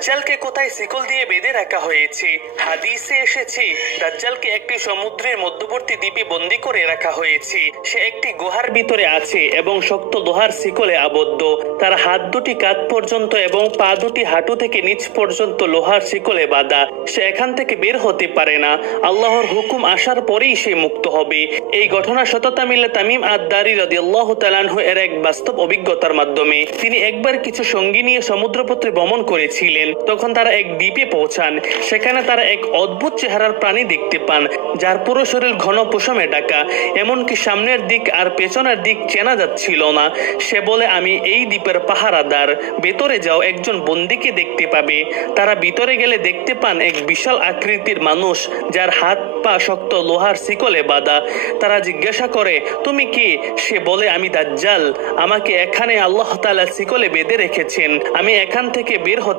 দাজ্জালকে কোথায় শিকল দিয়ে বেঁধে রাখা হয়েছে? হাদিসে এসেছে দাজ্জালকে একটি সমুদ্রের মধ্যবর্তী দ্বীপে বন্দী করে রাখা হয়েছে। সে একটি গুহার ভিতরে আছে এবং শক্ত লোহার শিকলে আবদ্ধ। তার হাত দুটি কাঁধ পর্যন্ত এবং পা দুটি হাঁটু থেকে নিচ পর্যন্ত লোহার শিকলে বাঁধা। সে এখান থেকে বের হতে পারে না। আল্লাহর হুকুম আসার পরেই সে মুক্ত হবে। এই ঘটনা সততা মিলে তামিম আদ-দারি রাদিয়াল্লাহু তাআলা আনহু এর এক বাস্তব অভিজ্ঞতার মাধ্যমে। তিনি একবার কিছু সঙ্গী নিয়ে সমুদ্রপথে ভ্রমণ করেছিলেন। তখন তারা এক দ্বীপে পৌঁছান। সেখানে তারা এক অদ্ভুত চেহারার প্রাণী দেখতে পান, যার পুরো শরীর ঘন পশমে ঢাকা। এমনকি সামনের দিক আর পেছনের দিক চেনা যাচ্ছিল না। সে বলে, আমি এই দ্বীপের পাহারাদার, ভেতরে যাও, একজন বন্দীকে দেখতে পাবে। তারা ভিতরে গেলে দেখতে পান এক বিশাল আকৃতির মানুষ, যার হাত পা শক্ত লোহার শিকলে বাঁধা। তারা জিজ্ঞাসা করে, তুমি কে? সে বলে, আমি দাজ্জাল। আমাকে এখানে আল্লাহ তাআলা শিকলে বেঁধে রেখেছেন। আমি এখান থেকে বের হতে